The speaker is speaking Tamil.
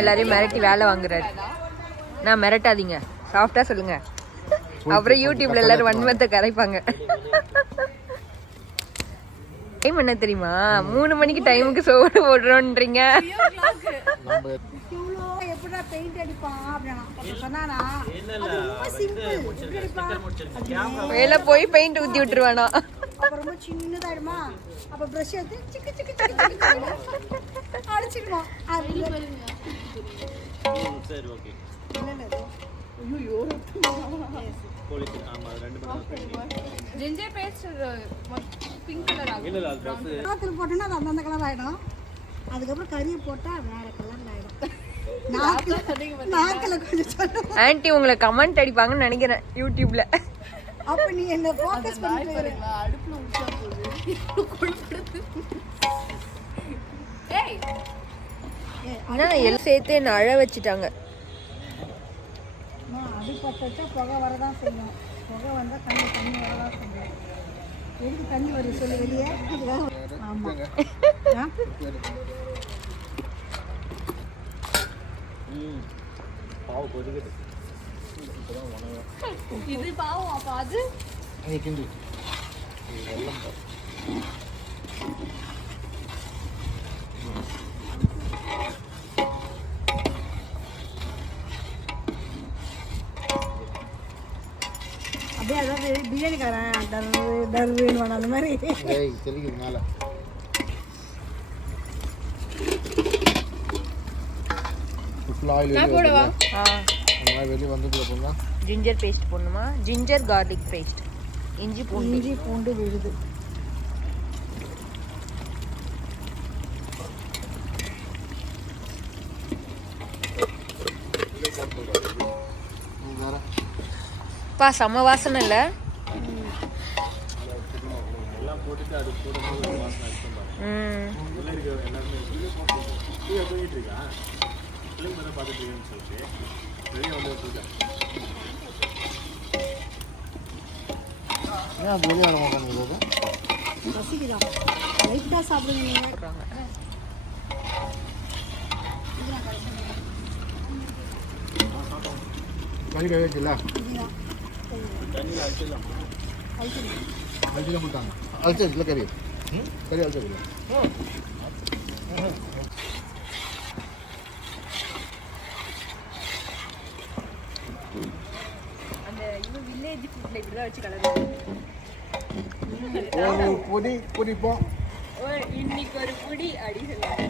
எல்லாரையும் மிரட்டி வேலை வாங்குறாரு. நான் மிரட்டாதீங்க, சாஃப்டா சொல்லுங்க. அப்புறம் யூடியூப்ல எல்லாரும் வன்மத்தை கரைப்பாங்க. டைம் என்ன தெரியுமா? 3 மணிக்கு டைமுக்கு சோறு போடுறோன்றீங்க. வேலை போய் பெயிண்ட் ஊத்தி விட்டுருவானா? ரொம்ப சின்னதாயிடுமா? அப்ப பிரஷ் எடுத்து சிக்கு சிக்கு அடிச்சிடுமா? சரி ஓகே. ஐயோ போலிஸ் ஆமா ரெண்டு மணி ஜிஞ்சர் பேஸ்ட் பிங்க் கலர் ஆகும். இல்ல அது காத்துல போட்டனா அது அந்த கலர் ஆயிடும். அதுக்கு அப்புறம் கறியை போட்டா வேற கலர்ல ஆயிடும். நாக்குல கொஞ்சம் சொல்லுங்க. ஆன்ட்டி உங்களை கமெண்ட் அடிப்பாங்கன்னு நினைக்கிறேன் யூடியூப்ல. அப்ப நீ என்ன ஃபோக்கஸ் பண்ணிட்டு அடுப்புல ஊத்தா போகுது. ஏய் அண்ணா எல்லாம் சேர்த்து என்ன அழ வச்சுட்டாங்க. அடுப்பு பத்தா புகை வரதான் செய்யும். புகை வந்தால் தண்ணி வரதான் செய்யும். எதுக்கு தண்ணி வருது சொல்லு வெளியே? ஆமாம் இது பாவம். அப்போ அது அப்படியே அதாவது பிரியாணிக்காரன் டர்வேன்னு அந்த மாதிரி தெரியுது மேலே. வெளியே வந்து ஜிஞ்சர் பேஸ்ட் போடணுமா? ஜிஞ்சர் கார்லிக் பேஸ்ட், இஞ்சி பூண்டு விழுது. பா செம்ம வாசனை இல்லை? வில்லேஜ் ஃபுட்ல இப்படிதான் வச்சு கலந்து பொடி பொடிப்போம். இன்னைக்கு ஒரு பொடி அடி சொல்லுவாங்க.